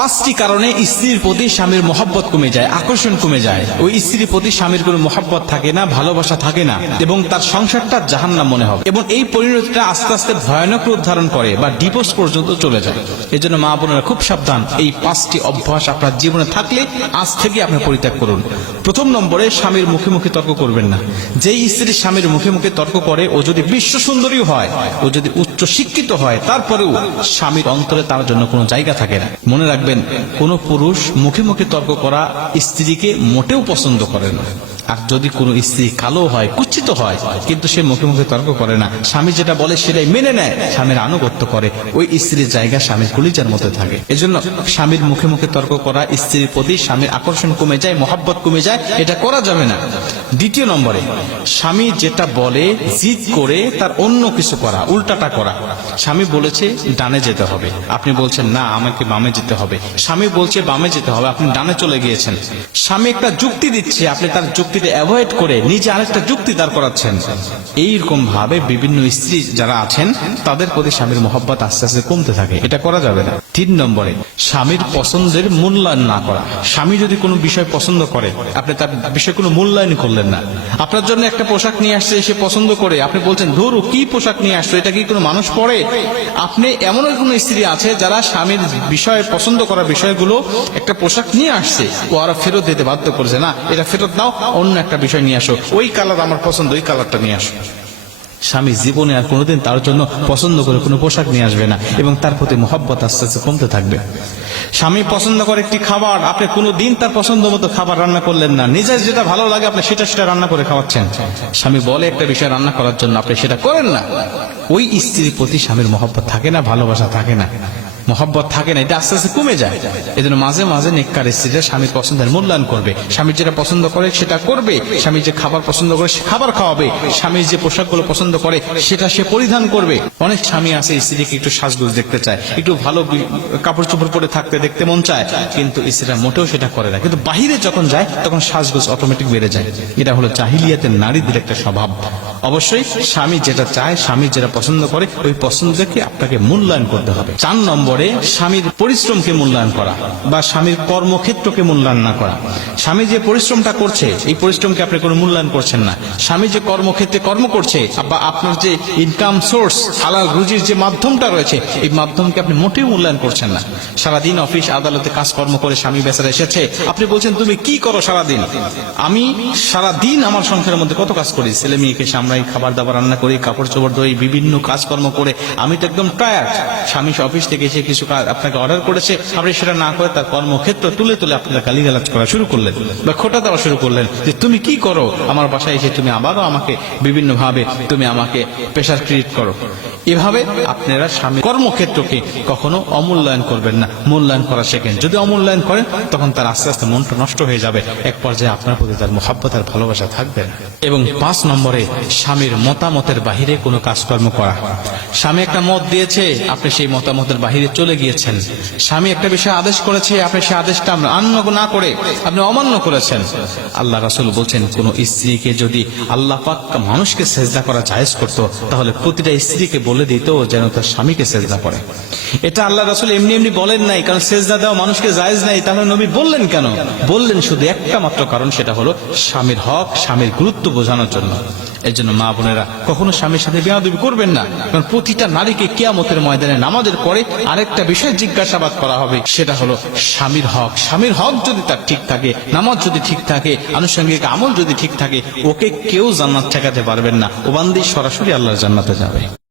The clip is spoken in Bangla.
পাঁচটি কারণে স্ত্রীর প্রতি স্বামীর মহব্বত কমে যায়, আকর্ষণ কমে যায়। ওই স্ত্রীর প্রতি স্বামীর কোনো মহব্বত থাকে না, ভালোবাসা থাকে না, এবং তার সংসারটা জাহান্নাম মনে হবে। এবং এই পরিণতিটা আস্তে আস্তে ভয়ানক রূপ ধারণ করে বা ডিভোর্স পর্যন্ত চলে যায়। এই জন্য মা বোনেরা খুব সাবধান, এই পাঁচটি অভ্যাস আপনার জীবনে থাকলে আজ থেকে আপনি পরিত্যাগ করুন। প্রথম নম্বরে, স্বামীর মুখে মুখে তর্ক করবেন না। যেই স্ত্রী স্বামীর মুখে মুখে তর্ক করে, ও যদি বিশ্ব সুন্দরী হয়, ও যদি উচ্চ শিক্ষিত হয়, তারপরেও স্বামীর অন্তরে তার জন্য কোনো জায়গা থাকে না। মনে রাখবেন। কোনো পুরুষ মুখে মুখে তর্ক করা স্ত্রীকে মোটেও পছন্দ করে না। আর যদি কোনো স্ত্রী কালো হয় কুচ্ছিত হয়, কিন্তু সে মুখে মুখে তর্ক করে না। স্বামী যেটা বলে সেটাই মেনে নেয়, স্বামীর আনুগত্য করে। ওই স্ত্রীর জায়গা স্বামীর কলিজার মধ্যে থাকে। এজন্য স্বামীর মুখে মুখে তর্ক করা, স্ত্রীর প্রতি স্বামীর আকর্ষণ কমে যায়, মহাব্বত কমে যায়, এটা করা যাবে না। দ্বিতীয় নম্বরে, স্বামী যেটা বলে, জিদ করে, তার অন্য কিছু করা, উল্টাটা করা। স্বামী বলেছে, ডানে যেতে হবে। আপনি বলছেন, না, আমাকে বামে যেতে হবে। স্বামী বলছে, বামে যেতে হবে, আপনি ডানে চলে গিয়েছেন। স্বামী একটা যুক্তি দিচ্ছে, আপনি তার যুক্তিতে অ্যাভয়েড করে নিজে আরেকটা যুক্তি দাঁড় করাচ্ছেন। এইরকম ভাবে বিভিন্ন স্ত্রী যারা আছেন, তাদের প্রতি স্বামীর মহব্বত আস্তে আস্তে কমতে থাকে। এটা করা যাবে না। তিন নম্বরে, স্বামীর পছন্দের মূল্যায়ন না করা। স্বামী যদি কোনো বিষয় পছন্দ করে, আপনি তার বিষয়ে কোনো মূল্যায়ন করলেন না। আপনার জন্য একটা পোশাক নিয়ে আসছে, সে পছন্দ করে। আপনি বলছেন, ধরু কি পোশাক নিয়ে আসছো এটা কি কোনো মানুষ পরে? আপনি এমন কোনো স্ত্রী আছে, যারা স্বামীর বিষয়ে, পছন্দ করা বিষয়গুলো একটা পোশাক নিয়ে আসছে। ও আরও ফেরত দিতে বাধ্য করছে, না, এটা ফেরত দাও, অন্য একটা বিষয় নিয়ে আসো। ওই কালার আমার পছন্দ, ওই কালারটা নিয়ে আসো। স্বামী জীবনে আর কোনোদিন তার জন্য পছন্দ করে কোনো পোশাক নিয়ে আসবে না এবং তার প্রতি মহব্বত আস্তে আস্তে কমতে থাকবে। স্বামী পছন্দ করে একটি খাবার, আপনি কোনো দিন তার পছন্দ মতো খাবার রান্না করলেন না। নিজের যেটা ভালো লাগে, আপনি সেটা সেটা রান্না করে খাওয়াচ্ছেন। স্বামী বলে একটা বিষয় রান্না করার জন্য, আপনি সেটা করেন না। ওই স্ত্রীর প্রতি স্বামীর মহব্বত থাকে না, ভালোবাসা থাকে না। মহব্বত থাকে না, এটা আস্তে আস্তে কমে যায়। এই জন্য মাঝে মাঝে নেককার স্ত্রীরা স্বামীর পছন্দের মূল্যায়ন করবে। স্বামী যেটা পছন্দ করে সেটা করবে, স্বামী যে খাবার পছন্দ করে সে খাবার খাওয়াবে, স্বামী যে পোশাকগুলো পছন্দ করে সেটা সে পরিধান করবে। অনেক স্বামী আছে স্ত্রীকে একটু সাজগোজ দেখতে চায়, একটু ভালো কাপড় চোপড় পরে থাকতে দেখতে মন চায়, কিন্তু স্ত্রীরা মোটেও সেটা করে না। কিন্তু বাহিরে যখন যায়, তখন সাজগোজ অটোমেটিক বেড়ে যায়। এটা হলো জাহিলিয়াতের নারীদের একটা স্বভাব। অবশ্যই স্বামী যেটা চায়, স্বামী যেটা পছন্দ করে, ওই পছন্দকে আপনাকে মূল্যায়ন করতে হবে। চার নম্বরে, স্বামীর পরিশ্রমকে মূল্যায়ন করা বা স্বামীর কর্মক্ষেত্রকে মূল্যায়ন না করা। স্বামী যে পরিশ্রমটা করছে, এই পরিশ্রমকে আপনি কোনো মূল্যায়ন করছেন না। স্বামী যে কর্মক্ষেত্রে কর্ম করছে, বা আপনার যে ইনকাম সোর্স হালাল রুজির যে মাধ্যমটা রয়েছে, এই মাধ্যমকে আপনি মোটেও মূল্যায়ন করছেন না। সারাদিন অফিস, আদালতে কাজকর্ম করে স্বামী বেচারা এসেছে। আপনি বলছেন, তুমি কি করো সারাদিন? আমি সারাদিন আমার সংসারের মধ্যে কত কাজ করি? ছেলে মেয়েকে সামলাই খাবার দাবার রান্না করি কাপড় চোপড় ধরি বিভিন্ন কাজকর্ম করে। আমি তো একদম টায়ার্ড স্বামী অফিস থেকে এসে কিছু কাজ আপনাকে অর্ডার করেছে, আপনি সেটা না করে তার কর্মক্ষেত্র তুলে তুলে আপনারা গালিগালাজ করা শুরু করলেন বা খোটা দেওয়া শুরু করলেন যে তুমি কি করো? আমার বাসায় এসে তুমি আবারও আমাকে বিভিন্ন ভাবে তুমি আমাকে প্রেশার ক্রিয়েট করো। এভাবে আপনারা স্বামী কর্মক্ষেত্রকে কখনো অমূল্যায়ন করবেন না। মূল্যায়ন করা শেখেন। যদি অমূল্যায়ন করেন, তখন তার আস্তে আস্তে মনটা নষ্ট হয়ে যাবে। এক পর্যায়ে আপনার প্রতি তার মহাব্বত আর ভালোবাসা থাকবে না। এবং পাঁচ নম্বরে স্বামীর মতামতের বাহিরে কোনো কাজকর্ম করা। স্বামী একটা মত দিয়েছে, আপনি সেই মতামতের বাহিরে চলে গিয়েছেন। স্বামী একটা বিষয় আদেশ করেছে, আপনি সেই আদেশটা মান্য না করে আপনি অমান্য করেছেন। আল্লাহ রাসুল বলছেন, কোন স্ত্রীকে যদি আল্লাহ পাক মানুষকে সেজদা করা জায়েজ করত, তাহলে প্রতিটা স্ত্রীকে বলে দিত যেন তার স্বামীকে সেজদা করে। এটা আল্লাহ রাসুল এমনি এমনি বলেন নাই, কারণ সেজদা দেওয়া মানুষকে জায়েজ নাই, তাহলে নবী বললেন কেন? বললেন শুধু একটা মাত্র কারণ, সেটা হলো স্বামীর হক, স্বামীর গুরুত্ব বোঝানোর জন্য। এর জন্য মা বোনেরা কখনো স্বামীর সাথে বেয়াদবি করবেন না। কারণ প্রতিটা নারীকে কেয়ামতের ময়দানে নামাজের পরে আরেকটা বিষয় জিজ্ঞাসাবাদ করা হবে। সেটা হলো, স্বামীর হক স্বামীর হক যদি তার ঠিক থাকে, নামাজ যদি ঠিক থাকে, আনুষঙ্গিক আমল যদি ঠিক থাকে, ওকে কেউ জান্নাত ঠেকাতে পারবেন না। ওবান্দি সরাসরি আল্লাহর জান্নাতে যাবে।